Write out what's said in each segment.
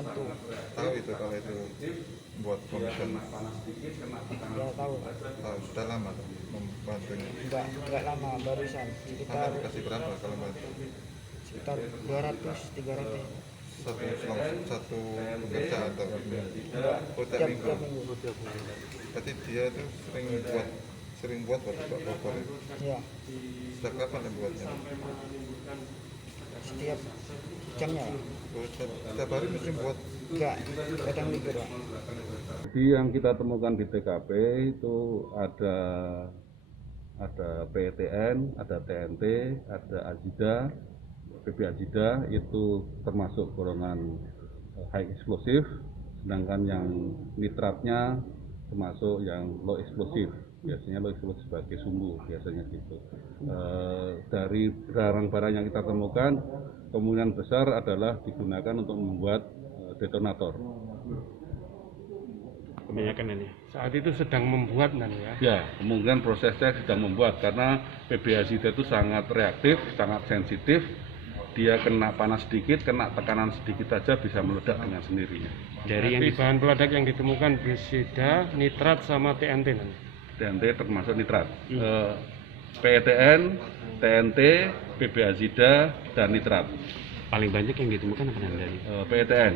bantu. Tahu itu kalau itu buat komisioner? Ya tahu. Tahu, sudah lama tuh membantunya. Enggak lama, barusan Sampai dikasih berapa kalau bantu? sekitar 200-300. Satu pekerja atau oh, tiap minggu. Berarti dia itu sering buat waktu Pak Bogor ya? Ya, Sejak kapan yang buatnya? setiap jamnya. Oh, setiap hari mesti buat. Enggak, kadang libur Pak. Jadi yang kita temukan di TKP itu ada PETN, ada TNT, ada Azida, PP Azida itu termasuk golongan high explosive, sedangkan yang nitratnya termasuk yang low explosive. Biasanya low explosive sebagai sumbu, biasanya gitu. Dari barang-barang yang kita temukan, kemungkinan besar adalah digunakan untuk membuat detonator. Kebanyakan ini saat itu sedang membuat ya. Ya, kemungkinan prosesnya sedang membuat karena PB Azida itu sangat reaktif, sangat sensitif. Dia kena panas sedikit, kena tekanan sedikit saja bisa meledak dengan sendirinya. Dari yang di bahan peledak yang ditemukan biosida, nitrat sama TNT nanti. TNT termasuk nitrat. PETN, TNT, PB Azida, dan nitrat. Paling banyak yang ditemukan apa dari? PETN.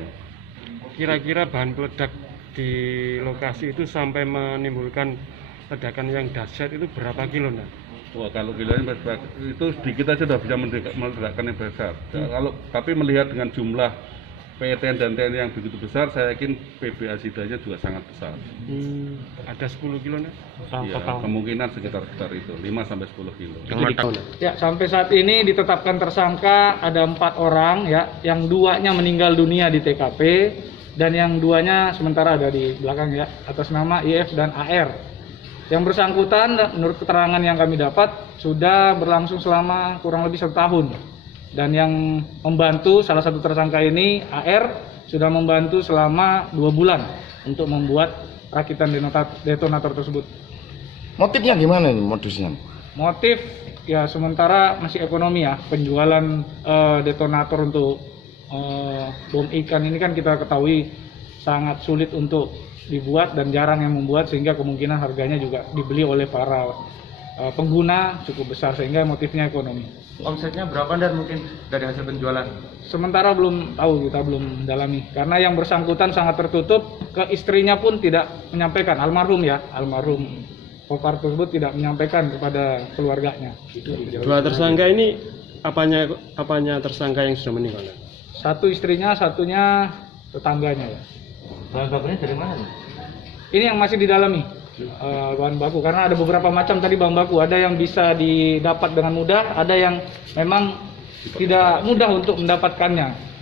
Kira-kira bahan peledak di lokasi itu sampai menimbulkan ledakan yang dahsyat itu berapa kilo nah? Wah, kalau kilonya itu sedikit aja sudah bisa meledakkan yang besar. Tapi melihat dengan jumlah PETN dan TNT yang begitu besar, saya yakin PB Azidanya juga sangat besar. Ada 10 kilo nah? Ya, kemungkinan sekitar itu 5-10 kilo. Ya, sampai saat ini ditetapkan tersangka ada 4 orang ya, yang 2-nya meninggal dunia di TKP dan yang 2-nya sementara ada di belakang ya, atas nama IF dan AR. Yang bersangkutan menurut keterangan yang kami dapat sudah berlangsung selama kurang lebih 1 tahun. Dan yang membantu salah satu tersangka ini AR sudah membantu selama 2 bulan untuk membuat rakitan detonator tersebut. Motifnya gimana nih modusnya? Motif ya sementara masih ekonomi ya, penjualan detonator untuk bom ikan ini kan kita ketahui sangat sulit untuk dibuat dan jarang yang membuat, sehingga kemungkinan harganya juga dibeli oleh para pengguna cukup besar, sehingga motifnya ekonomi. Omsetnya berapa dan mungkin dari hasil penjualan? Sementara belum tahu, kita belum mendalami karena yang bersangkutan sangat tertutup, ke istrinya pun tidak menyampaikan, almarhum Popar tersebut tidak menyampaikan kepada keluarganya. Dua tersangka ini apanya tersangka yang sudah meninggal? Satu istrinya, satunya tetangganya ya. Bahan bakunya dari mana nih? Ini yang masih didalami bahan baku, karena ada beberapa macam tadi bahan baku. Ada yang bisa didapat dengan mudah, ada yang memang tidak mudah untuk mendapatkannya.